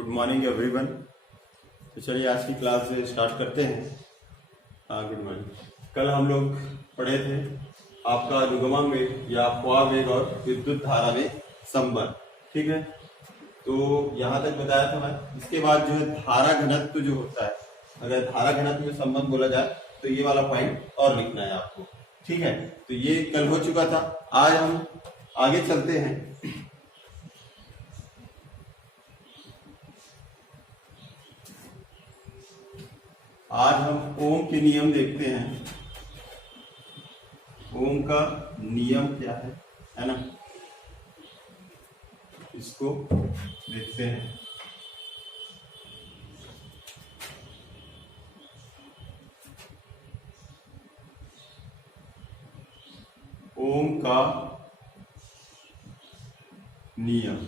Good morning everyone. तो चलिए आज की क्लास स्टार्ट करते हैं। Good morning. कल हम लोग पढ़े थे आपका अनुगमन में या अपवाह वेग और विद्युत धारा में संबंध। ठीक है, तो यहाँ तक बताया था मैं। इसके बाद जो है धारा घनत्व जो होता है, अगर धारा घनत्व में संबंध बोला जाए तो ये वाला पॉइंट और लिखना है आपको। ठीक है, तो ये कल हो चुका था। आज हम आगे चलते हैं। आज हम ओम के नियम देखते हैं। ओम का नियम क्या है ना, इसको देखते हैं। ओम का नियम,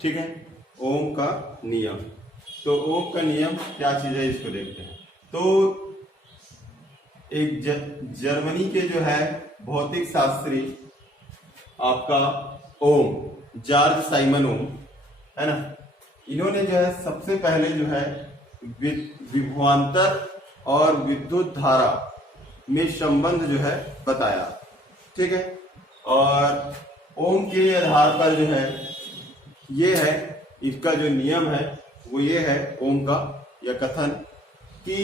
ठीक है, ओम का नियम। तो ओम का नियम क्या चीज है, इसको देखते हैं। तो एक जर्मनी के जो है भौतिक शास्त्री आपका ओम, जॉर्ज साइमन ओम, है ना, इन्होंने जो है सबसे पहले जो है विभवांतर और विद्युत धारा में संबंध जो है बताया। ठीक है, और ओम के आधार पर जो है ये है, इसका जो नियम है वो ये है ओम का यह कथन कि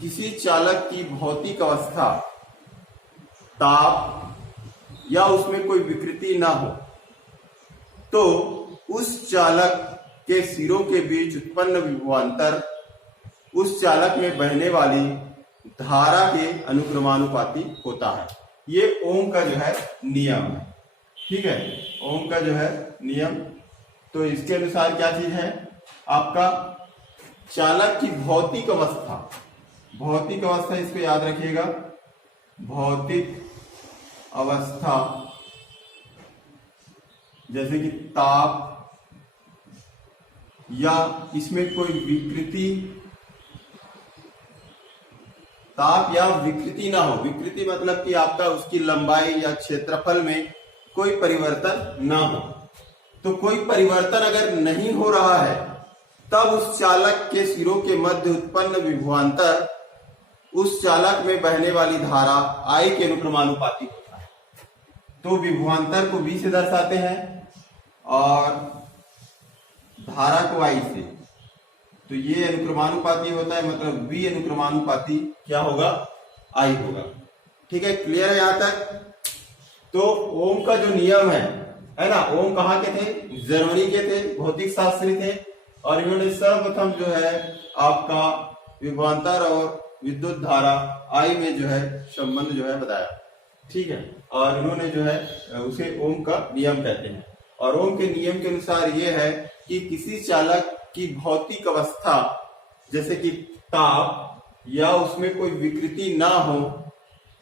किसी चालक की भौतिक अवस्था, ताप या उसमें कोई विकृति ना हो तो उस चालक के सिरों के बीच उत्पन्न विभवांतर उस चालक में बहने वाली धारा के अनुक्रमानुपाती होता है। ये ओम का जो है नियम है। ठीक है, ओम का जो है नियम। तो इसके अनुसार क्या चीज है, आपका चालक की भौतिक अवस्था, भौतिक अवस्था इसको याद रखिएगा, भौतिक अवस्था जैसे कि ताप या इसमें कोई विकृति, ताप या विकृति ना हो। विकृति मतलब कि आपका उसकी लंबाई या क्षेत्रफल में कोई परिवर्तन ना हो। तो कोई परिवर्तन अगर नहीं हो रहा है तब उस चालक के सिरों के मध्य उत्पन्न विभवांतर उस चालक में बहने वाली धारा I के अनुक्रमानुपाती होता है। तो विभवांतर को V से दर्शाते हैं और धारा को I से। तो ये अनुक्रमानुपाती होता है, मतलब V अनुक्रमानुपाती क्या होगा, I होगा। ठीक है, क्लियर है यहां तक। तो ओम का जो नियम है ना, ओम कहाँ के थे, जर्मनी के थे, भौतिक शास्त्री थे, और इन्होंने सर्वप्रथम जो है आपका विभवांतर और विद्युत धारा I में जो है संबंध जो है बताया। ठीक है, और इन्होंने जो है उसे ओम का नियम कहते हैं। और ओम के नियम के अनुसार ये है कि किसी चालक की भौतिक अवस्था जैसे कि ताप या उसमें कोई विकृति ना हो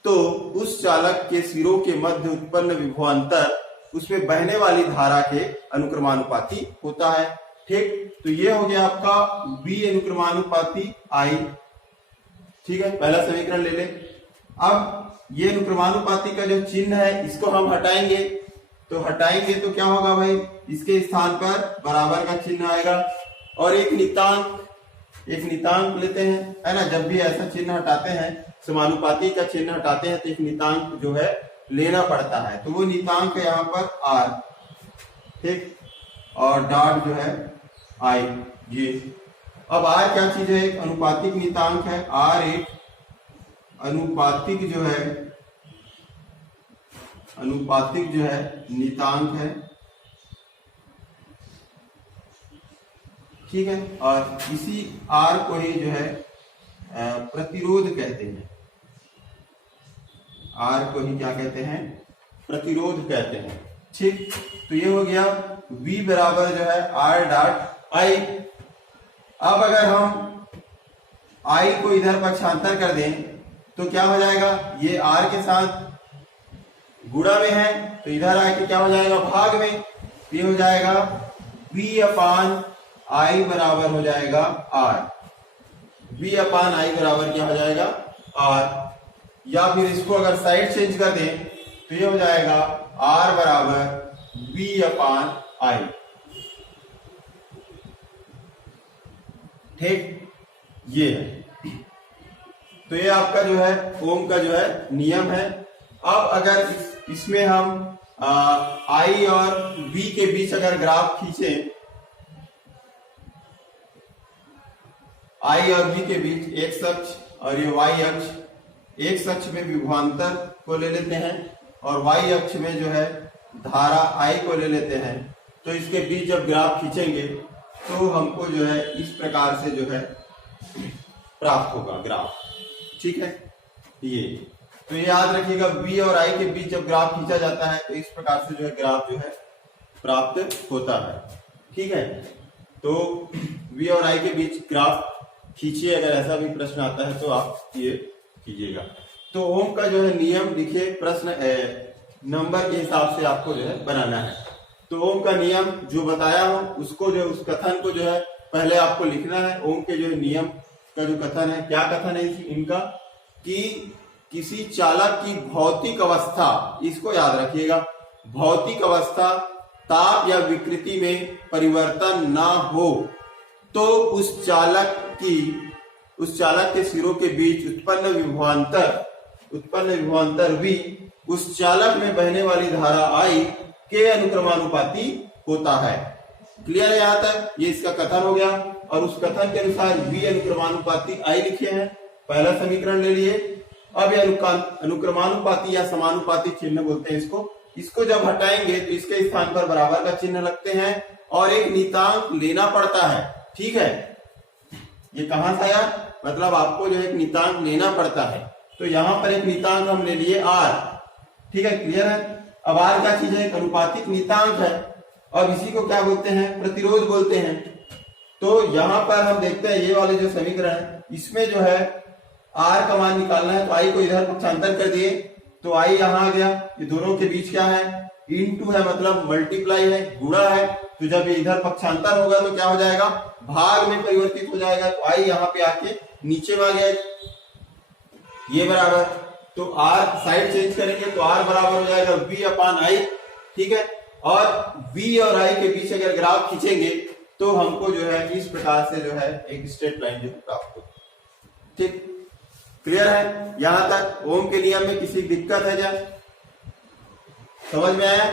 तो उस चालक के सिरों के मध्य उत्पन्न विभवांतर उसमें बहने वाली धारा के अनुक्रमानुपाती होता है। ठीक, तो ये हो गया आपका V अनुक्रमानुपाती I। ठीक है, पहला समीकरण ले ले। अब ये अनुक्रमानुपाती का जो चिन्ह है इसको हम हटाएंगे, तो हटाएंगे तो क्या होगा भाई, इसके स्थान पर बराबर का चिन्ह आएगा और एक नितांक लेते हैं, है ना। जब भी ऐसा चिन्ह हटाते हैं, समानुपाती का चिन्ह हटाते हैं तो एक नितांक जो है लेना पड़ता है। तो वो नितांक है यहाँ पर R, ठीक, और डॉट जो है I ये। अब R क्या चीज है, एक अनुपातिक नितांक है। R एक अनुपातिक जो है नितांक है। ठीक है, और इसी R को ही जो है प्रतिरोध कहते हैं। R को ही क्या कहते हैं, प्रतिरोध कहते हैं। ठीक, तो ये हो गया V बराबर जो है R डॉट I। अब अगर हम I को इधर पक्षांतर कर दें तो क्या हो जाएगा, ये R के साथ गुणा में है तो इधर आके क्या हो जाएगा, भाग में। ये हो जाएगा V अपान I बराबर हो जाएगा R। V अपान I बराबर क्या हो जाएगा, R। या फिर इसको अगर साइड चेंज कर दें तो ये हो जाएगा R बराबर V अपान I। ठीक, ये है। तो ये आपका जो है ओम का जो है नियम है। अब अगर इसमें हम आई और वी के बीच अगर ग्राफ खींचे, आई और वी के बीच एक्स अक्ष और ये वाई अक्ष, एक्स अक्ष में विभवांतर को ले लेते हैं और वाई अक्ष में जो है धारा आई को ले लेते हैं। तो इसके बीच जब ग्राफ खींचेंगे तो हमको जो है इस प्रकार से जो है प्राप्त होगा ग्राफ। ठीक है, ये तो ये याद रखिएगा, V और I के बीच जब ग्राफ खींचा जाता है तो इस प्रकार से जो है ग्राफ जो है प्राप्त होता है। ठीक है, तो V और I के बीच ग्राफ खींचिए, अगर ऐसा भी प्रश्न आता है तो आप ये कीजिएगा। तो ओम का जो है नियम लिखिए, प्रश्न नंबर के हिसाब से आपको जो है बनाना है। तो ओम का नियम जो बताया हो उसको जो उस कथन को जो है पहले आपको लिखना है। ओम के जो नियम का जो कथन है, क्या कथन है इनका, कि किसी चालक की भौतिक अवस्था, इसको याद रखिएगा, भौतिक अवस्था ताप या विकृति में परिवर्तन ना हो तो उस चालक के सिरों के बीच उत्पन्न विभवांतर भी उस चालक में बहने वाली धारा आई के अनुक्रमानुपाती होता है। क्लियर है यहाँ तक? ये इसका कथन हो गया और उस कथन के अनुसार V अनुक्रमानुपाती आई लिखे हैं, पहला समीकरण ले लिए। अब ये अनुक्रमानुपाती या समानुपाती चिन्ह बोलते हैं इसको जब हटाएंगे तो इसके स्थान पर बराबर का चिन्ह लगते हैं और एक नियतांक लेना पड़ता है। ठीक है, ये कहां से आया, मतलब आपको जो एक नियतांक लेना पड़ता है। तो यहाँ पर एक नियतांक हम ले लिए R। ठीक है, क्लियर है? अब R क्या चीज है, एक अनुपातिक नियतांक है और इसी को क्या बोलते हैं, प्रतिरोध बोलते हैं। तो यहाँ पर हम देखते हैं ये वाले जो समीकरण है इसमें जो है R का मान निकालना है, तो I को इधर पक्षांतर कर दिए तो I यहाँ आ गया। ये दोनों के बीच क्या है, इनटू है, मतलब मल्टीप्लाई है, गुणा है। तो जब ये इधर पक्षांतर होगा तो क्या हो जाएगा, भाग में परिवर्तित हो जाएगा। तो I यहाँ पे आके नीचे में आ गया, ये बराबर, तो R साइड चेंज करेंगे तो R बराबर हो जाएगा V अपान I। ठीक है, और V और I के बीच अगर ग्राफ खींचेंगे तो हमको जो है इस प्रकार से जो है एक स्ट्रेट लाइन जो प्राप्त हो। ठीक, क्लियर है? यहां तक ओम के नियम में किसी दिक्कत है क्या, समझ में आया?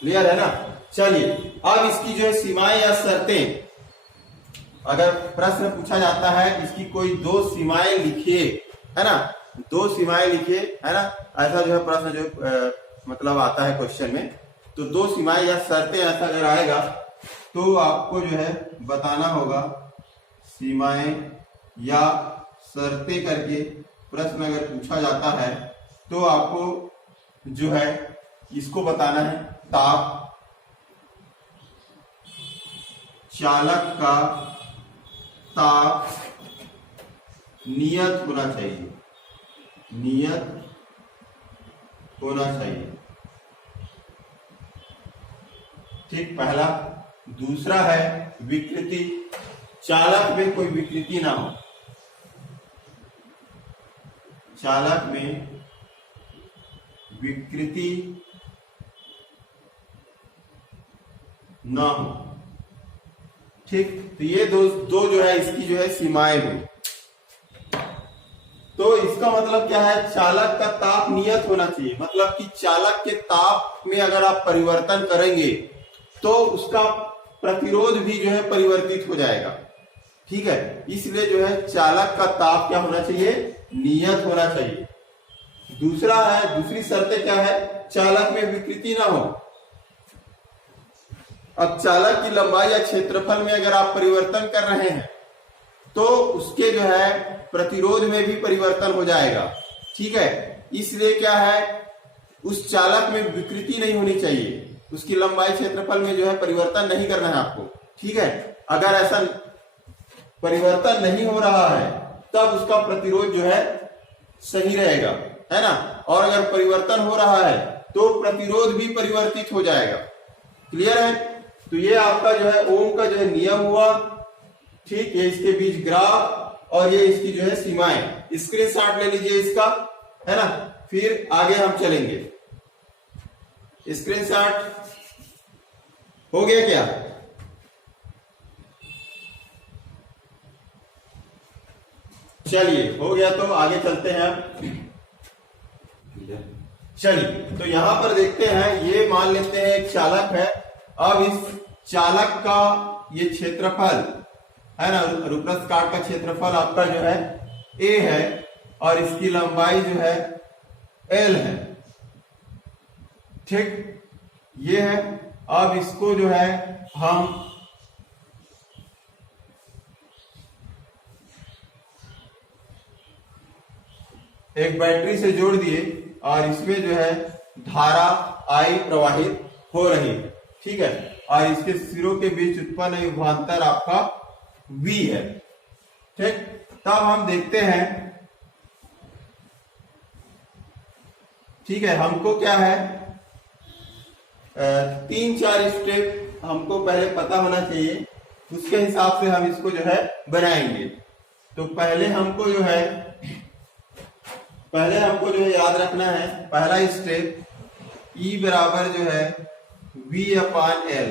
क्लियर है ना? चलिए, अब इसकी जो है सीमाएं या शर्तें, अगर प्रश्न पूछा जाता है इसकी कोई दो सीमाएं लिखिए, है ना, दो सीमाएं लिखिए, है ना, ऐसा जो है प्रश्न जो मतलब आता है क्वेश्चन में। तो दो सीमाएं या शर्तें ऐसा अगर आएगा तो आपको जो है बताना होगा, सीमाएं या शर्तें करके प्रश्न अगर पूछा जाता है तो आपको जो है इसको बताना है। ताप, चालक का ताप नियत होना चाहिए, नियत होना चाहिए। ठीक, पहला। दूसरा है विकृति, चालक में कोई विकृति ना हो, चालक में विकृति ना हो। ठीक, तो ये दो जो है इसकी जो है सीमाएं हुई। तो इसका मतलब क्या है, चालक का ताप नियत होना चाहिए, मतलब कि चालक के ताप में अगर आप परिवर्तन करेंगे तो उसका प्रतिरोध भी जो है परिवर्तित हो जाएगा। ठीक है, इसलिए जो है चालक का ताप क्या होना चाहिए, नियत होना चाहिए। दूसरा है, दूसरी शर्तें क्या है, चालक में विकृति ना हो। अब चालक की लंबाई या क्षेत्रफल में अगर आप परिवर्तन कर रहे हैं तो उसके जो है प्रतिरोध में भी परिवर्तन हो जाएगा। ठीक है, इसलिए क्या है, उस चालक में विकृति नहीं होनी चाहिए, उसकी लंबाई क्षेत्रफल में जो है परिवर्तन नहीं करना है आपको। ठीक है, अगर ऐसा परिवर्तन नहीं हो रहा है तब उसका प्रतिरोध जो है सही रहेगा, है ना, और अगर परिवर्तन हो रहा है तो प्रतिरोध भी परिवर्तित हो जाएगा। क्लियर है? तो ये आपका जो है ओम का जो है नियम हुआ। ठीक, ये इसके बीच ग्राफ और ये इसकी जो है सीमाएं, स्क्रीनशॉट ले लीजिए इसका, है ना, फिर आगे हम चलेंगे। स्क्रीनशॉट, हो गया क्या? चलिए हो गया, तो आगे चलते हैं अब। चलिए तो यहां पर देखते हैं, ये मान लेते हैं एक चालक है। अब इस चालक का ये क्षेत्रफल है ना, रूपरस काट का क्षेत्रफल आपका जो है a है और इसकी लंबाई जो है l है। ठीक, ये है। अब इसको जो है हम एक बैटरी से जोड़ दिए और इसमें जो है धारा I प्रवाहित हो रही है। ठीक है, और इसके सिरों के बीच उत्पन्न विभवांतर आपका V है। ठीक, तब हम देखते हैं। ठीक है, हमको क्या है, 3-4 स्टेप हमको पहले पता होना चाहिए, उसके हिसाब से हम इसको जो है बनाएंगे। तो पहले हमको जो है याद रखना है, पहला स्टेप E बराबर जो है V/L।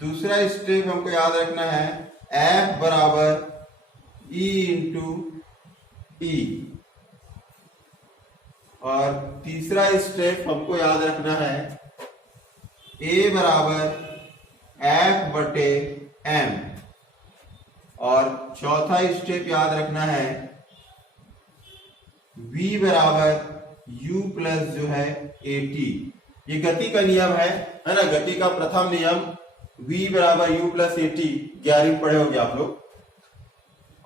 दूसरा स्टेप हमको याद रखना है F बराबर E/E। और तीसरा स्टेप हमको याद रखना है A बराबर F/m। और चौथा स्टेप याद रखना है V बराबर U प्लस जो है AT। ये गति का नियम है ना, गति का प्रथम नियम V बराबर U प्लस AT 11वीं पढ़े होंगे आप लोग।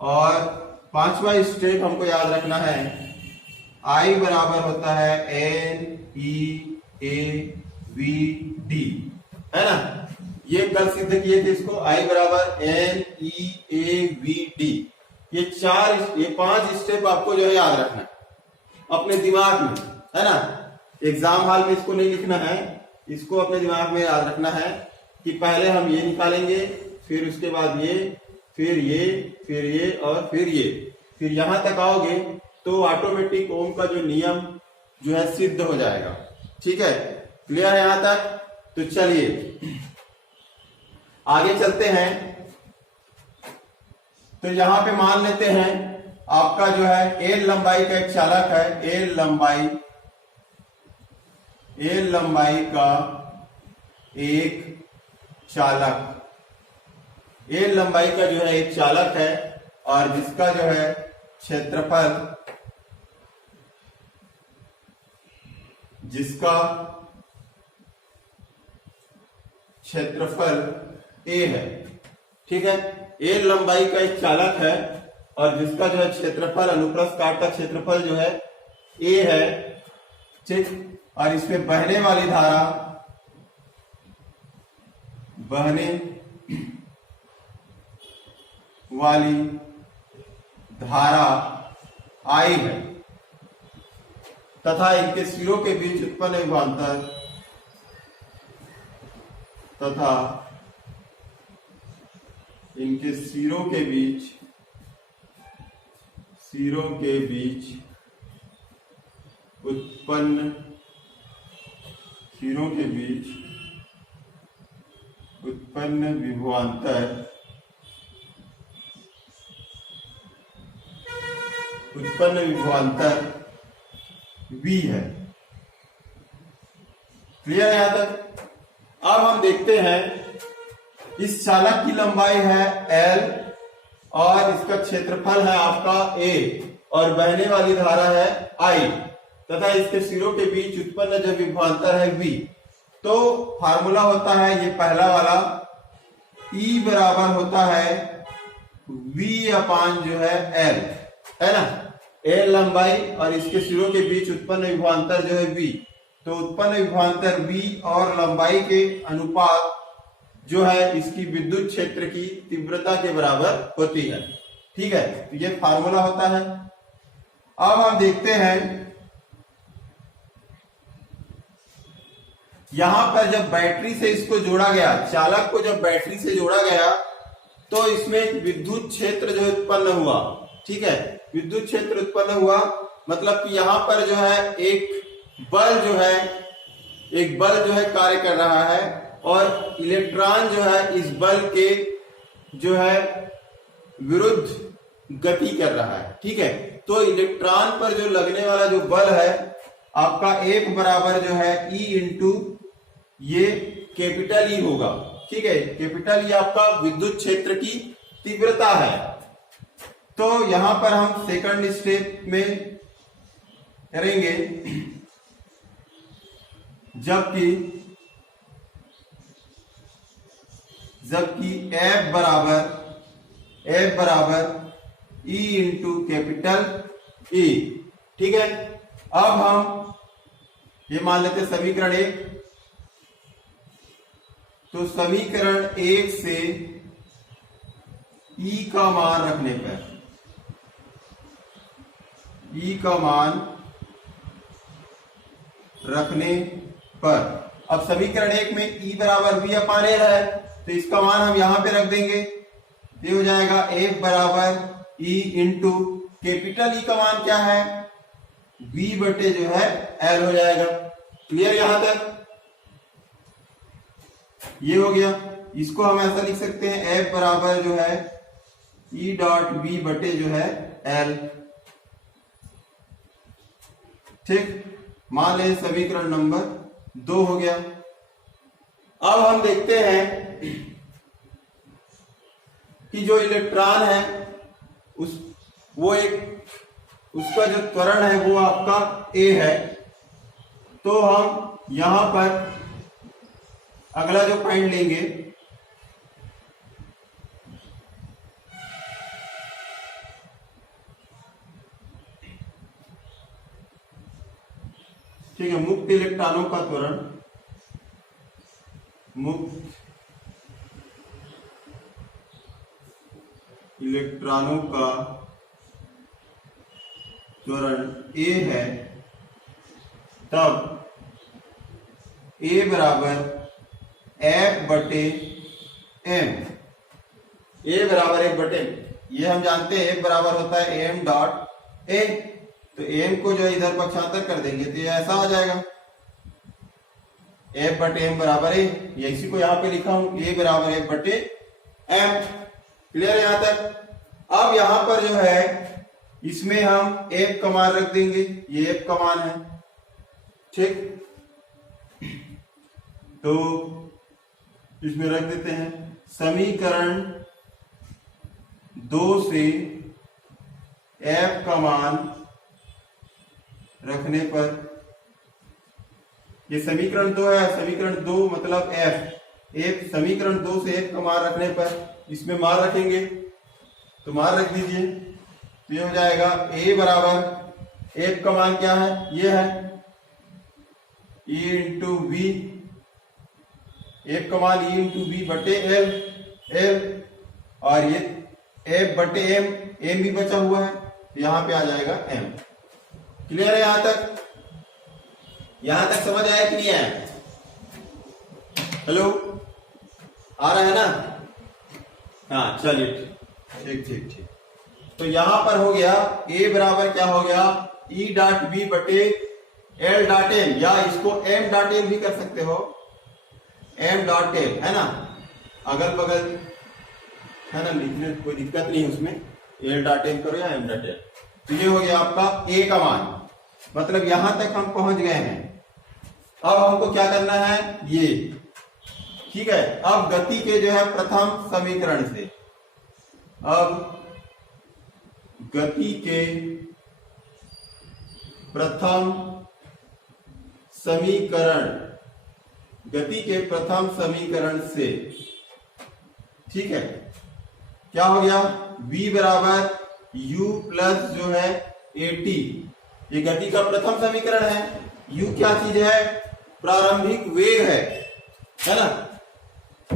और पांचवा स्टेप हमको याद रखना है I बराबर होता है NEAVD, है ना। ये कल सिद्ध किए थे इसको, I बराबर NEAVD। ये 5 स्टेप आपको जो है याद रखना है अपने दिमाग में, है ना। एग्जाम हॉल में इसको नहीं लिखना है, इसको अपने दिमाग में याद रखना है कि पहले हम ये निकालेंगे, फिर उसके बाद ये, फिर ये, फिर ये और फिर ये, फिर यहां तक आओगे तो ऑटोमेटिक ओम का जो नियम जो है सिद्ध हो जाएगा। ठीक है, क्लियर है यहां तक? तो चलिए आगे चलते हैं। तो यहां पे मान लेते हैं आपका जो है L लंबाई का एक चालक है। L लंबाई का एक चालक, L लंबाई का जो है एक चालक है और जिसका जो है क्षेत्रफल, A है। ठीक है, L लंबाई का एक चालक है और जिसका जो है क्षेत्रफल, अनुप्रस्थ काट का क्षेत्रफल जो है A है। ठीक, और इसमें बहने वाली धारा I है तथा इनके सिरों के बीच उत्पन्न विभवांतर उत्पन्न विभवांतर V है। क्लियर है यहां तक? अब हम देखते हैं, इस चालक की लंबाई है L और इसका क्षेत्रफल है आपका A और बहने वाली धारा है I तथा इसके सिरों के बीच उत्पन्न जो विभवांतर है V। तो फार्मूला होता है ये पहला वाला, E बराबर होता है V/जो है L, है ना। L लंबाई और इसके सिरों के बीच उत्पन्न विभवांतर जो है V। तो उत्पन्न विभवांतर V और लंबाई के अनुपात जो है इसकी विद्युत क्षेत्र की तीव्रता के बराबर होती है। ठीक है, तो ये फार्मूला होता है। अब हम देखते हैं, यहां पर जब बैटरी से इसको जोड़ा गया, चालक को जब बैटरी से जोड़ा गया तो इसमें एक विद्युत क्षेत्र जो उत्पन्न हुआ। ठीक है, विद्युत क्षेत्र उत्पन्न हुआ मतलब कि यहां पर जो है एक बल जो है कार्य कर रहा है और इलेक्ट्रॉन जो है इस बल के जो है विरुद्ध गति कर रहा है। ठीक है, तो इलेक्ट्रॉन पर जो लगने वाला जो बल है आपका एक बराबर जो है E इंटू ये कैपिटल E होगा। ठीक है, कैपिटल E आपका विद्युत क्षेत्र की तीव्रता है। तो यहां पर हम सेकंड स्टेप में करेंगे, जबकि F बराबर E इंटू कैपिटल E। ठीक है, अब हम ये मान लेते हैं समीकरण 1। तो समीकरण 1 से E का मान रखने पर, E का मान रखने पर, अब समीकरण 1 में E बराबर V अपान L है, तो इसका मान हम यहां पे रख देंगे। ये हो जाएगा F बराबर E इंटू कैपिटल E का मान क्या है, V बटे जो है L हो जाएगा। क्लियर यहां तक? ये हो गया। इसको हम ऐसा लिख सकते हैं F बराबर जो है E डॉट V बटे जो है L। ठीक, मान लें समीकरण नंबर 2 हो गया। अब हम देखते हैं कि जो इलेक्ट्रॉन है उसका जो त्वरण है वो आपका A है। तो हम यहां पर अगला जो पॉइंट लेंगे, ठीक है, मुक्त इलेक्ट्रॉनों का त्वरण, मुक्त इलेक्ट्रॉनों का त्वरण A है, तब A बराबर F बटे M। A बराबर F बटे M, ये हम जानते हैं F बराबर होता है M डॉट A। तो M को जो इधर पक्षांतर कर देंगे तो ये ऐसा हो जाएगा F बटे M बराबर A। ये इसी को यहां पे लिखा हूं, A बराबर F बटे M। क्लियर यहां तक? अब यहां पर जो है इसमें हम F का मान रख देंगे, ये F का मान है। ठीक, तो इसमें रख देते हैं समीकरण 2 से F का मान रखने पर, ये समीकरण 2 है, समीकरण 2 मतलब F समीकरण 2 से F का मान रखने पर इसमें मान रखेंगे, तो मान रख दीजिए। तो ये हो जाएगा A बराबर F का मान क्या है, ये है E इंटू V, F का मान E इंटू V बटे L, और ये F बटे M भी बचा हुआ है, तो यहां पे आ जाएगा M। क्लियर है यहां तक? यहां तक समझ आया कि नहीं आया? हेलो, आ रहा है ना? हाँ, चलिए, ठीक। तो यहां पर हो गया A बराबर क्या हो गया, E डॉट B बटे L डॉट M, या इसको M डॉट L भी कर सकते हो, M डॉट L है ना, अगल बगल है ना, लिखने कोई दिक्कत नहीं है उसमें, L डॉट M करो या M डॉट L। तो ये हो गया आपका A का मान, मतलब यहां तक हम पहुंच गए हैं। अब हमको क्या करना है, ये ठीक है। अब गति के जो है प्रथम समीकरण से, अब गति के प्रथम समीकरण से, ठीक है, क्या हो गया, V बराबर U प्लस जो है AT, ये गति का प्रथम समीकरण है। U क्या चीज है, प्रारंभिक वेग है ना,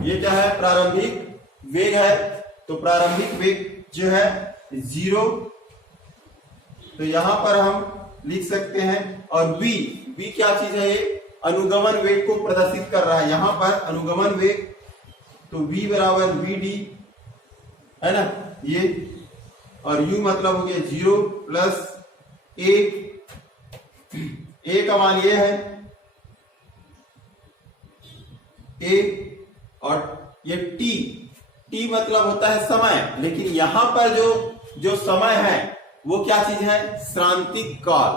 ये क्या है, प्रारंभिक वेग है। तो प्रारंभिक वेग जो है 0, तो यहां पर हम लिख सकते हैं। और V क्या चीज है, ये अनुगमन वेग को प्रदर्शित कर रहा है, यहां पर अनुगमन वेग, तो V बराबर VD है ना ये, और U मतलब हो गया 0 प्लस A का मान ये है, ए, और ये टी, टी मतलब होता है समय, लेकिन यहां पर जो समय है वो क्या चीज है, श्रांतिक काल।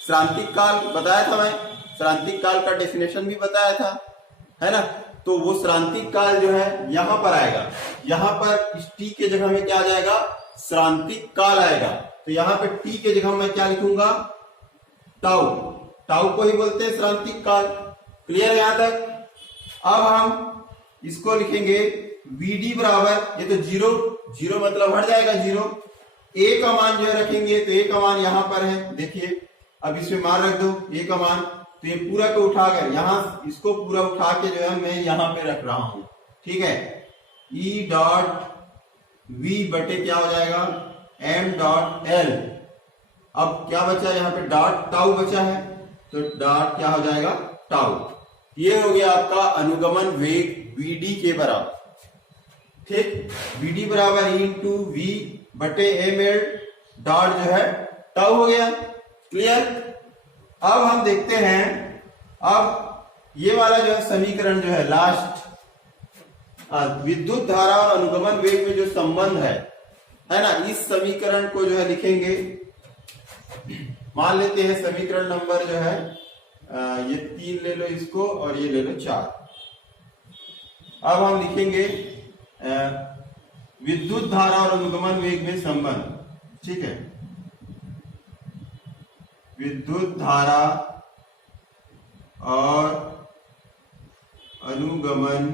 श्रांतिक काल बताया था मैं, श्रांतिक काल का डेफिनेशन भी बताया था, है ना। तो वो श्रांतिक काल जो है यहां पर आएगा, यहां पर इस टी के जगह में क्या आ जाएगा, श्रांतिक काल आएगा। तो यहां पे टी के जगह मैं क्या लिखूंगा, टाउ, टाउ को ही बोलते हैं श्रांतिक काल। क्लियर है यहां तक। अब हम इसको लिखेंगे VD बराबर, ये तो जीरो, जीरो मतलब हट जाएगा जीरो, ए का मान जो है रखेंगे, तो ए का मान यहां पर है, देखिए अब इसमें मान रख दो ए का मान, तो ये पूरा को उठाकर यहां, इसको पूरा उठा के जो है मैं यहां पे रख रहा हूं, ठीक है। E डॉट V बटे क्या हो जाएगा, M डॉट L। अब क्या बचा यहाँ पे, डॉट टाउ बचा है, तो डॉट क्या हो जाएगा, टाउ। ये हो गया आपका अनुगमन वेग VD के बराबर, ठीक। VD बराबर E इंटू V बटे ML डॉट जो है टाउ हो गया। क्लियर। अब हम देखते हैं, अब ये वाला जो है समीकरण जो है लास्ट, विद्युत धारा और अनुगमन वेग में जो संबंध है ना, इस समीकरण को जो है लिखेंगे। मान लेते हैं समीकरण नंबर जो है ये 3 ले लो इसको, और ये ले लो 4। अब हम लिखेंगे विद्युत धारा और अनुगमन वेग में संबंध, ठीक है। विद्युत धारा और अनुगमन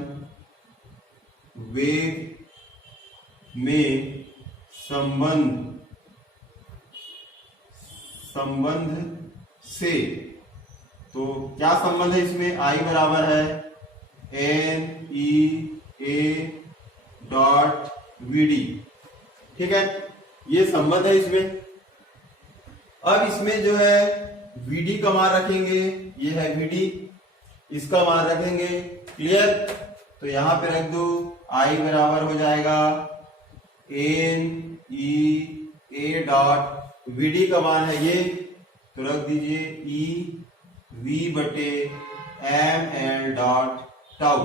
वेग में संबंध से, तो क्या संबंध है इसमें, I बराबर है NEA डॉट VD, ठीक है, ये संबंध है इसमें। अब इसमें जो है VD का मान रखेंगे, ये है VD, इसका मान रखेंगे। क्लियर। तो यहां पे रख दो, I बराबर हो जाएगा NEA डॉट VD का मान है ये, तो रख दीजिए EV बटे ML डॉट टाउ।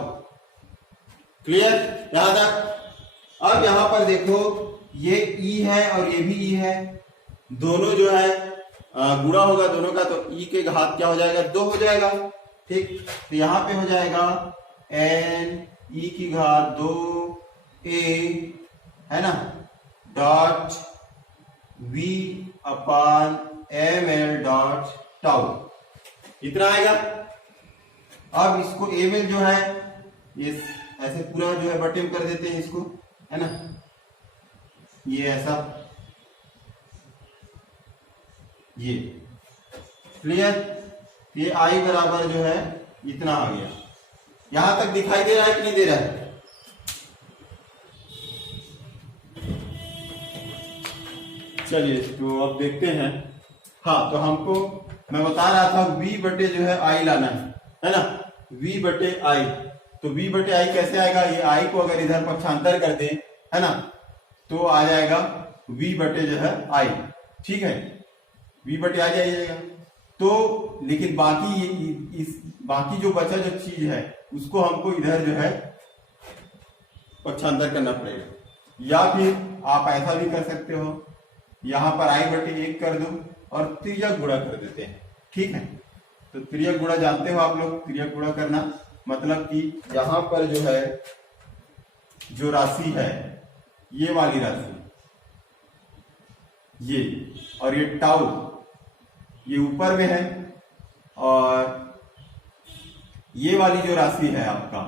क्लियर यहां तक। अब यहां पर देखो, ये E है और ये भी E है, दोनों जो है गुणा होगा दोनों का, तो E के घात क्या हो जाएगा, 2 हो जाएगा, ठीक। तो यहां पे हो जाएगा NE की घात 2A, है ना, डॉट V अपान ML डॉट टाउ, इतना आएगा। अब इसको ML जो है ये ऐसे पूरा जो है बटे में कर देते हैं इसको, है ना, ये ऐसा, ये। क्लियर। ये I बराबर जो है इतना आ गया। यहां तक दिखाई दे रहा है कि नहीं दे रहा है, चलिए तो अब देखते हैं। हाँ, तो हमको मैं बता रहा था V बटे जो है I लाना है ना, V बटे I। तो V बटे I कैसे आएगा, ये I को अगर इधर पक्षांतर कर दें, है ना, तो आ जाएगा V बटे जो है I, ठीक है, V बटे आ जाइएगा। तो लेकिन बाकी जो बचा जो चीज है उसको हमको इधर जो है पक्षांतर करना पड़ेगा, या फिर आप ऐसा भी कर सकते हो, यहां पर I बटे 1 कर दो और तिर्यक गुणा कर देते हैं, ठीक है। तो तिर्यक गुणा जानते हो आप लोग, तिर्यक गुणा करना मतलब कि यहां पर जो है जो राशि है, ये वाली राशि, ये और ये टाउ, ये ऊपर में है, और ये वाली जो राशि है आपका,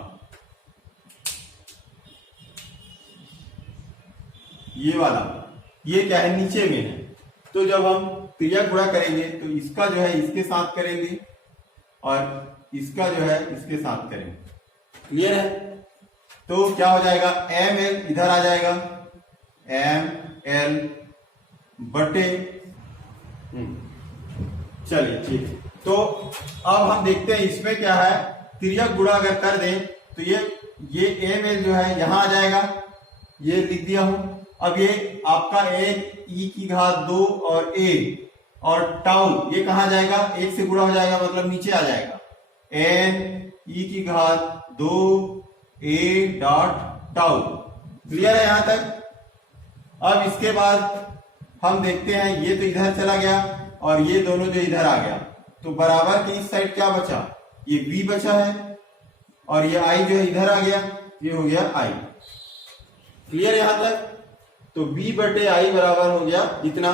ये वाला, ये क्या है, नीचे में है। तो जब हम तिर्यक गुणा करेंगे तो इसका जो है इसके साथ करेंगे और इसका जो है इसके साथ करेंगे। क्लियर है। तो क्या हो जाएगा, ML इधर आ जाएगा, ML बटे, चलिए ठीक है। तो अब हम देखते हैं इसमें क्या है, तिर्यक गुणा अगर कर दें तो ये ML जो है यहां आ जाएगा, ये लिख दिया हूं। अब ये आपका एक E की घात 2 और A और टाउ, ये कहा जाएगा, 1 से गुणा हो जाएगा मतलब नीचे आ जाएगा, ई की घात 2 a डॉट टाउ। क्लियर है यहां तक? अब इसके बाद हम देखते हैं, ये तो इधर चला गया और ये दोनों जो इधर आ गया, तो बराबर के इस साइड क्या बचा, ये b बचा है और ये i जो है इधर आ गया, ये हो गया i। क्लियर यहां तक? तो b बटे i बराबर हो गया इतना।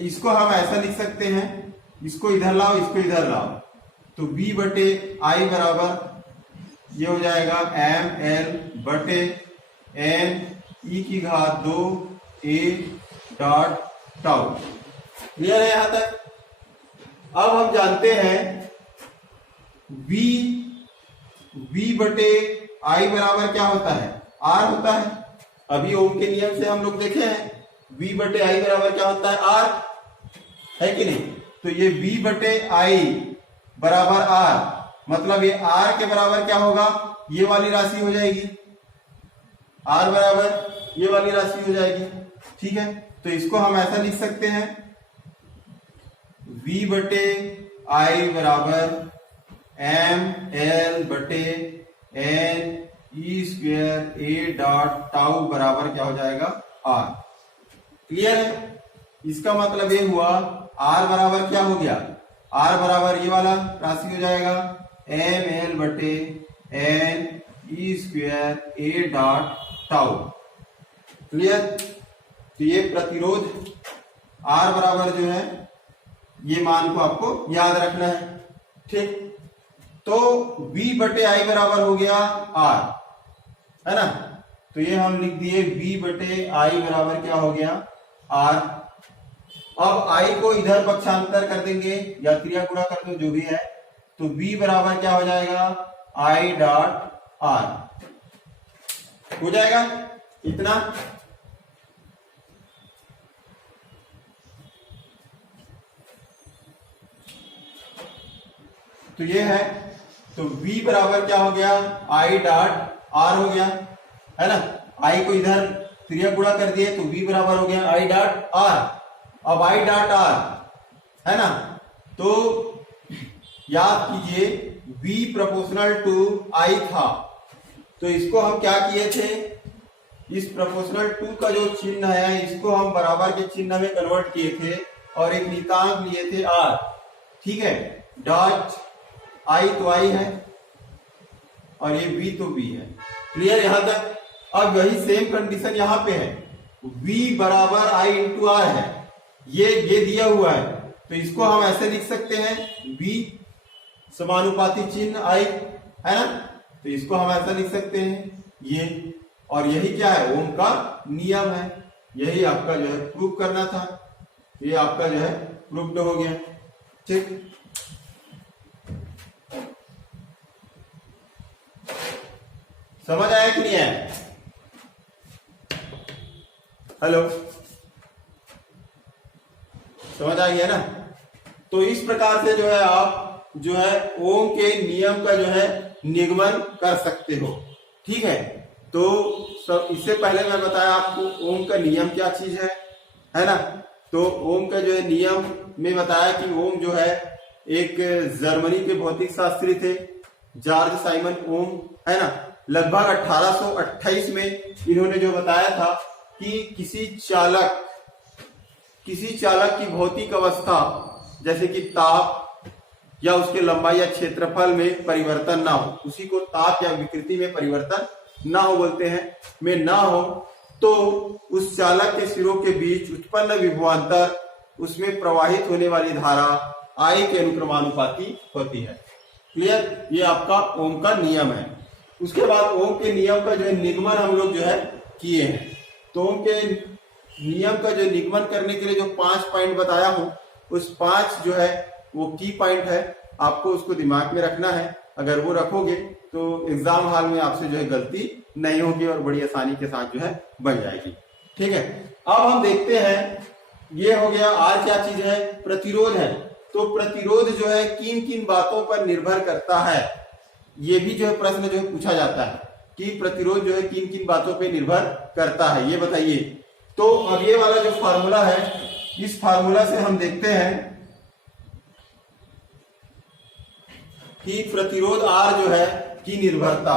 इसको हम ऐसा लिख सकते हैं, इसको इधर लाओ, इसको इधर लाओ, तो b बटे i बराबर ये हो जाएगा ml बटे n e की घात 2 a डॉट टाउ। क्लियर है यहां तक? अब हम जानते हैं v बटे i बराबर क्या होता है, r होता है। अभी ओम के नियम से हम लोग देखे हैं v बटे i बराबर क्या होता है, r, है कि नहीं? तो ये v बटे i बराबर r, मतलब ये r के बराबर क्या होगा, ये वाली राशि हो जाएगी, r बराबर ये वाली राशि हो जाएगी। ठीक है, तो इसको हम ऐसा लिख सकते हैं, v बटे i बराबर m l बटे n E square a dot tau बराबर क्या हो जाएगा, r। क्लियर है? इसका मतलब ये हुआ r बराबर क्या हो गया, r बराबर ये वाला राशि हो जाएगा m l बटे n E square a dot tau. Clear? तो ये प्रतिरोध R बराबर जो है, ये मान को आपको याद रखना है। ठीक, तो V बटे I बराबर हो गया R, है ना? तो ये हम लिख दिए V बटे I बराबर क्या हो गया, R। अब I को इधर पक्षांतर कर देंगे या क्रिया गुणा कर दो, जो भी है, तो V बराबर क्या हो जाएगा, I डॉट R हो जाएगा इतना। तो ये है, तो V बराबर क्या हो गया, I डॉट R हो गया, है ना? I को इधर क्रिया गुणा कर दिए तो V बराबर हो गया I डॉट R। अब I डॉट R है ना, तो याद कीजिए V प्रोपोर्शनल टू I था, तो इसको हम क्या किए थे, इस प्रोपोर्शनल टू का जो चिन्ह है इसको हम बराबर के चिन्ह में कन्वर्ट किए थे और एक नियतांक लिए थे R। ठीक है, डॉट I तो I है और ये V तो V है। क्लियर यहां तक? अब वही सेम कंडीशन यहां पे है, V बराबर I इंटू R है, ये दिया हुआ है, तो इसको हम ऐसे लिख सकते हैं, V समानुपाती चिन्ह I, है ना? तो इसको हम ऐसा लिख सकते हैं ये, और यही क्या है, ओम का नियम है, यही आपका जो है प्रूफ करना था, ये आपका जो है प्रूफ्ड हो गया। ठीक, समझ आया कि नहीं आया? हेलो, समझ आ गया ना? तो इस प्रकार से जो है आप जो है ओम के नियम का जो है निगमन कर सकते हो। ठीक है, तो सब इससे पहले मैं बताया आपको ओम का नियम क्या चीज है ना? तो ओम का जो है नियम में बताया कि ओम जो है एक जर्मनी के भौतिक शास्त्री थे, जॉर्ज साइमन ओम, है ना? लगभग 1828 में इन्होंने जो बताया था कि किसी चालक की भौतिक अवस्था जैसे कि ताप या उसके लंबाई या क्षेत्रफल में परिवर्तन ना हो, उसी को ताप या विकृति में परिवर्तन ना हो बोलते हैं, में ना हो, तो उस चालक के सिरों के बीच उत्पन्न विभवांतर, उसमें प्रवाहित होने वाली धारा I के अनुक्रमानुपाती होती है। क्लियर? ये आपका ओम का नियम है। उसके बाद ओम के नियम का जो है निगमन हम लोग जो है किए हैं। तो ओम के नियम का जो निगमन करने के लिए जो 5 पॉइंट बताया हूं, उस 5 जो है वो की पॉइंट है, आपको उसको दिमाग में रखना है। अगर वो रखोगे तो एग्जाम हॉल में आपसे जो है गलती नहीं होगी और बड़ी आसानी के साथ जो है बन जाएगी। ठीक है, अब हम देखते हैं, ये हो गया आर क्या चीज है, प्रतिरोध है। तो प्रतिरोध जो है किन किन बातों पर निर्भर करता है, ये भी जो है प्रश्न जो है पूछा जाता है कि प्रतिरोध जो है किन किन बातों पर निर्भर करता है, ये बताइए। तो अब ये वाला जो फार्मूला है, इस फार्मूला से हम देखते हैं कि प्रतिरोध R जो है की निर्भरता,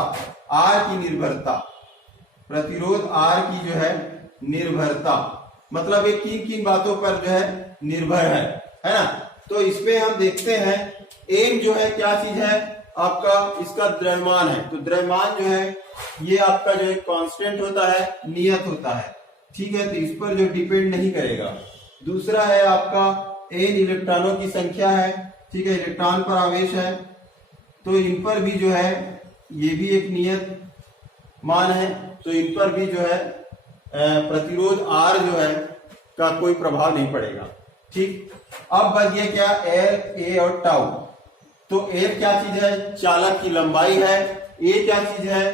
R की निर्भरता, प्रतिरोध R की जो है निर्भरता, मतलब ये किन किन बातों पर जो है निर्भर है ना। तो इसमें हम देखते हैं एम जो है क्या चीज है आपका, इसका द्रव्यमान है। तो द्रव्यमान जो है ये आपका जो है कांस्टेंट होता है, नियत होता है, ठीक है, तो इस पर जो डिपेंड नहीं करेगा। दूसरा है आपका एन इलेक्ट्रॉनों की संख्या है, ठीक है, इलेक्ट्रॉन पर आवेश है, तो इन पर भी जो है ये भी एक नियत मान है, तो इन पर भी जो है प्रतिरोध R जो है का कोई प्रभाव नहीं पड़ेगा, ठीक। अब बच गया क्या, एल, ए और टाउ। तो एल क्या चीज है, चालक की लंबाई है, ए क्या चीज है,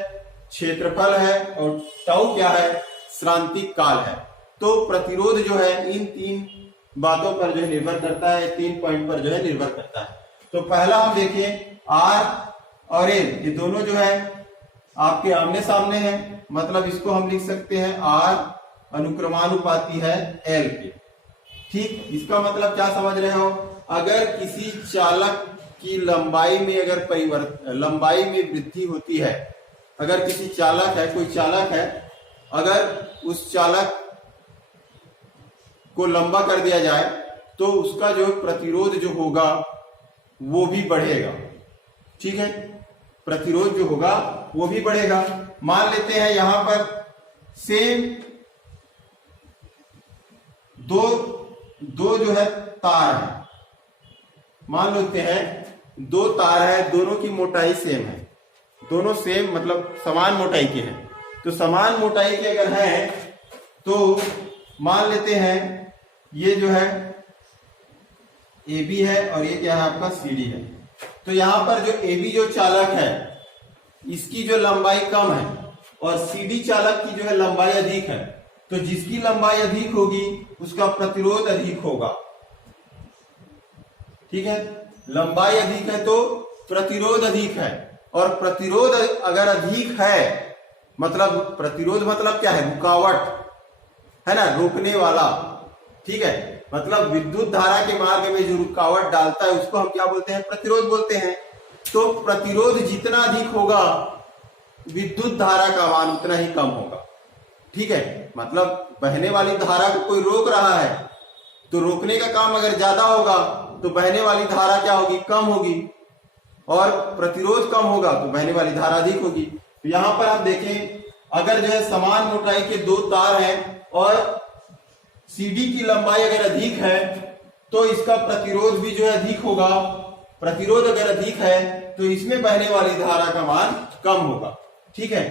क्षेत्रफल है, और टाउ क्या है, श्रांतिक काल है। तो प्रतिरोध जो है इन तीन बातों पर जो है निर्भर करता है, तीन पॉइंट पर जो है निर्भर करता है। तो पहला हम देखें R और एल, ये दोनों जो है आपके आमने सामने हैं, मतलब इसको हम लिख सकते हैं R अनुक्रमानुपाती है L के, ठीक। इसका मतलब क्या समझ रहे हो, अगर किसी चालक की लंबाई में अगर लंबाई में वृद्धि होती है, अगर किसी चालक है, कोई चालक है, अगर उस चालक को लंबा कर दिया जाए तो उसका जो प्रतिरोध जो होगा वो भी बढ़ेगा, ठीक है, प्रतिरोध जो होगा वो भी बढ़ेगा। मान लेते हैं यहां पर सेम दो जो है तार है, मान लेते हैं दो तार है, दोनों की मोटाई सेम है, दोनों सेम मतलब समान मोटाई के हैं। तो समान मोटाई के अगर हैं तो मान लेते हैं ये जो है AB है और ये क्या है आपका CD है। तो यहां पर जो AB जो चालक है इसकी जो लंबाई कम है और CD चालक की जो है लंबाई अधिक है, तो जिसकी लंबाई अधिक होगी उसका प्रतिरोध अधिक होगा, ठीक है, लंबाई अधिक है तो प्रतिरोध अधिक है, और प्रतिरोध अगर अधिक है मतलब प्रतिरोध मतलब क्या है, रुकावट है ना, रोकने वाला, ठीक है, मतलब विद्युत धारा के मार्ग में जो रुकावट डालता है उसको हम क्या बोलते हैं, प्रतिरोध बोलते हैं। तो प्रतिरोध जितना अधिक होगा विद्युत धारा का मान उतना ही कम होगा, ठीक है, मतलब बहने वाली धारा को कोई रोक रहा है तो रोकने का काम अगर ज्यादा होगा तो बहने वाली धारा क्या होगी, कम होगी, और प्रतिरोध कम होगा तो बहने वाली धारा अधिक होगी। तो यहां पर आप देखें अगर जो है समान मोटाई के दो तार हैं और CD की लंबाई अगर अधिक है तो इसका प्रतिरोध भी जो है अधिक होगा, प्रतिरोध अगर अधिक है तो इसमें बहने वाली धारा का मान कम होगा, ठीक है,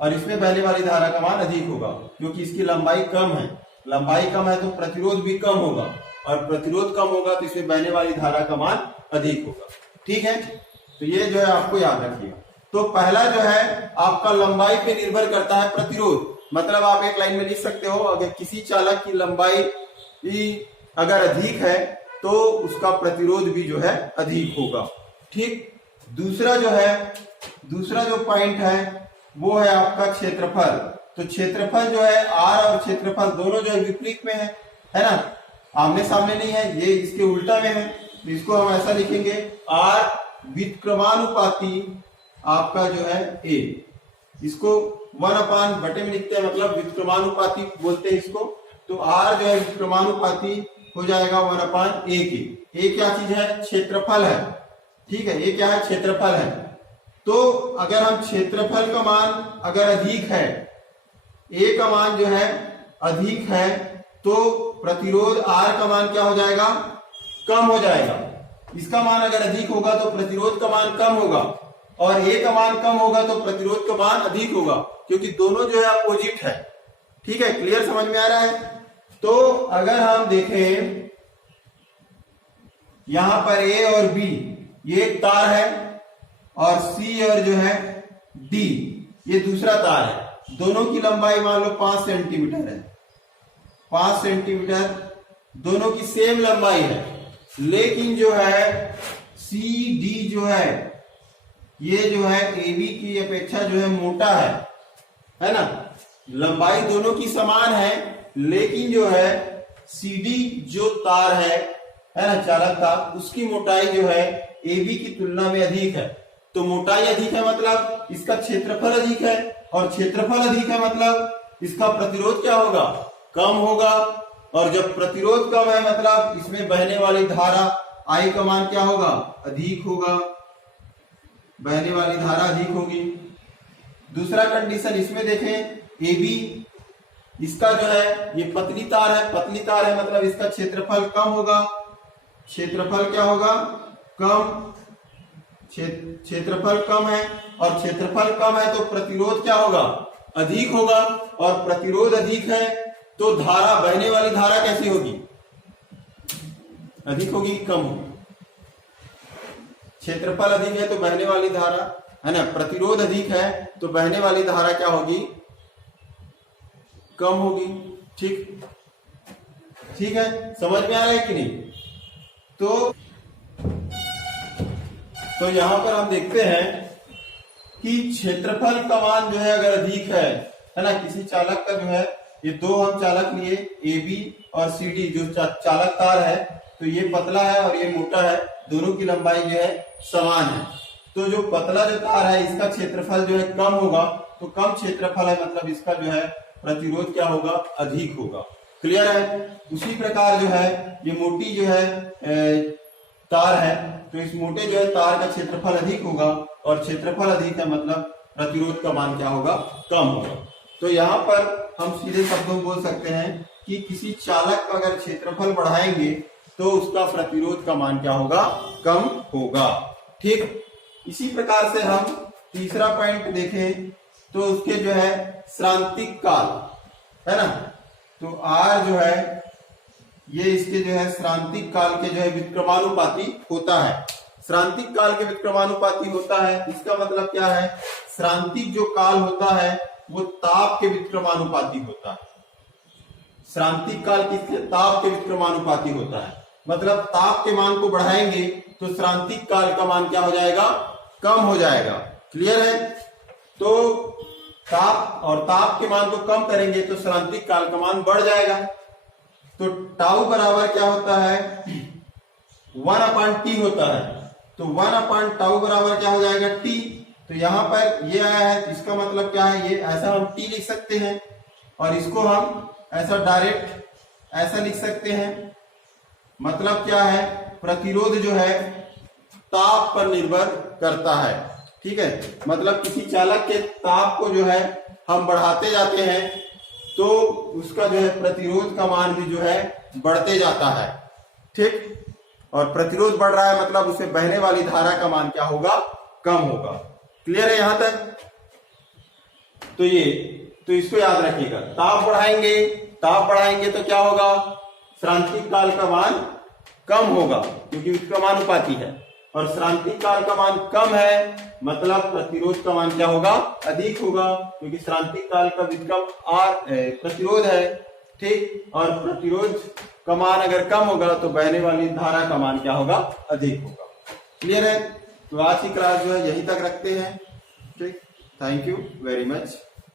और इसमें बहने वाली धारा का मान अधिक होगा क्योंकि इसकी लंबाई कम है, लंबाई कम है तो प्रतिरोध भी कम होगा, और प्रतिरोध कम होगा तो इसमें बहने वाली धारा का मान अधिक होगा, ठीक है। तो ये जो है आपको याद रखिएगा। तो पहला जो है आपका लंबाई पे निर्भर करता है प्रतिरोध, मतलब आप एक लाइन में लिख सकते हो अगर किसी चालक की लंबाई अगर अधिक है तो उसका प्रतिरोध भी जो है अधिक होगा, ठीक। दूसरा जो पॉइंट है वो है आपका क्षेत्रफल। तो क्षेत्रफल जो है R और क्षेत्रफल दोनों जो है विपरीत में है ना, आमने सामने नहीं है, ये इसके उल्टा में है, तो इसको हम ऐसा लिखेंगे R व्युत्क्रमानुपाती आपका जो है A, इसको 1/बटे में लिखते हैं, मतलब व्युत्क्रमानुपाती बोलते हैं इसको। तो R जो है व्युत्क्रमानुपाती हो जाएगा 1/A के। A क्या चीज है, क्षेत्रफल है, ठीक है, A क्या है, क्षेत्रफल है। तो अगर हम क्षेत्रफल का मान अगर अधिक है, A का मान जो है अधिक है, तो प्रतिरोध R का मान क्या हो जाएगा, कम हो जाएगा। इसका मान अगर अधिक होगा तो प्रतिरोध का मान कम होगा, और A का मान कम होगा तो प्रतिरोध का मान अधिक होगा, क्योंकि दोनों जो है अपोजिट है, ठीक है, क्लियर समझ में आ रहा है। तो अगर हम देखें यहां पर A और B ये एक तार है, और C और जो है D ये दूसरा तार है, दोनों की लंबाई मान लो 5 सेंटीमीटर है, 5 सेंटीमीटर, दोनों की सेम लंबाई है, लेकिन जो है CD जो है ये जो है AB की अपेक्षा जो है मोटा है ना, लंबाई दोनों की समान है, लेकिन जो है CD जो तार है ना, चालक तार, उसकी मोटाई जो है AB की तुलना में अधिक है। तो मोटाई अधिक है मतलब इसका क्षेत्रफल अधिक है, और क्षेत्रफल अधिक है मतलब इसका प्रतिरोध क्या होगा, कम होगा। और जब प्रतिरोध कम है मतलब इसमें बहने वाली धारा I का मान क्या होगा, अधिक होगा, बहने वाली धारा अधिक होगी। दूसरा कंडीशन इसमें देखें, AB इसका जो है ये पतली तार है, पतली तार है मतलब इसका क्षेत्रफल कम होगा। क्षेत्रफल क्या होगा, कम, क्षेत्रफल कम है, और क्षेत्रफल कम है तो प्रतिरोध क्या होगा, अधिक होगा। और प्रतिरोध अधिक है तो धारा, बहने वाली धारा कैसी होगी, अधिक होगी कि कम होगी। क्षेत्रफल अधिक है तो बहने वाली धारा है ना, प्रतिरोध अधिक है तो बहने वाली धारा क्या होगी, कम होगी। ठीक ठीक है, समझ में आ रहा है कि नहीं। तो यहां पर हम देखते हैं कि क्षेत्रफल का मान जो है अगर अधिक है ना, किसी चालक का जो है, ये दो हम चालक लिए AB और CD, जो चालक तार है, तो ये पतला है और ये मोटा है, दोनों की लंबाई जो है समान है। तो जो पतला जो तार है इसका क्षेत्रफल जो है कम होगा, तो कम क्षेत्रफल है मतलब इसका जो है प्रतिरोध क्या होगा, अधिक होगा। क्लियर है। उसी प्रकार जो है ये मोटी जो है तार है, तो इस मोटे जो है तार का क्षेत्रफल अधिक होगा, और क्षेत्रफल अधिक है मतलब प्रतिरोध का मान क्या होगा, कम होगा। तो यहाँ पर हम सीधे शब्दों में बोल सकते हैं कि किसी चालक का अगर क्षेत्रफल बढ़ाएंगे तो उसका प्रतिरोध का मान क्या होगा, कम होगा। ठीक, इसी प्रकार से हम तीसरा पॉइंट देखें तो उसके जो है श्रांतिक काल है ना, तो R जो है ये इसके जो है श्रांतिक काल के जो है विक्रमानुपाती होता है। श्रांतिक काल के विक्रमानुपाती होता है, इसका मतलब क्या है, श्रांतिक जो काल होता है वो ताप के विक्रमानुपाती होता है। श्रांतिक काल किसके, ताप के विक्रमानुपाती होता है, मतलब ताप के मान को बढ़ाएंगे तो श्रांतिक काल का मान क्या हो जाएगा, कम हो जाएगा। क्लियर है। तो ताप और ताप के मान को कम करेंगे तो श्रांतिक काल का मान बढ़ जाएगा। तो टाउ बराबर क्या होता है, 1/t होता है, तो 1/टाउ बराबर क्या हो जाएगा, t। तो यहां पर ये आया है, इसका मतलब क्या है, ये ऐसा हम t लिख सकते हैं, और इसको हम ऐसा डायरेक्ट ऐसा लिख सकते हैं। मतलब क्या है, प्रतिरोध जो है ताप पर निर्भर करता है। ठीक है, मतलब किसी चालक के ताप को जो है हम बढ़ाते जाते हैं तो उसका जो है प्रतिरोध का मान भी जो है बढ़ते जाता है। ठीक, और प्रतिरोध बढ़ रहा है मतलब उसे बहने वाली धारा का मान क्या होगा, कम होगा। क्लियर है यहां तक। तो इसको याद रखिएगा, ताप बढ़ाएंगे तो क्या होगा, श्रांतिक काल का मान कम होगा क्योंकि विक्रमानुपाती है, और श्रांतिक काल का मान कम है मतलब प्रतिरोध का मान क्या होगा, अधिक होगा, क्योंकि श्रांतिक काल का विक्रम प्रतिरोध है। ठीक, और प्रतिरोध का मान अगर कम होगा तो बहने वाली धारा का मान क्या होगा, अधिक होगा। क्लियर है। तो आज की क्लास जो है यहीं तक रखते हैं। ठीक, थैंक यू वेरी मच।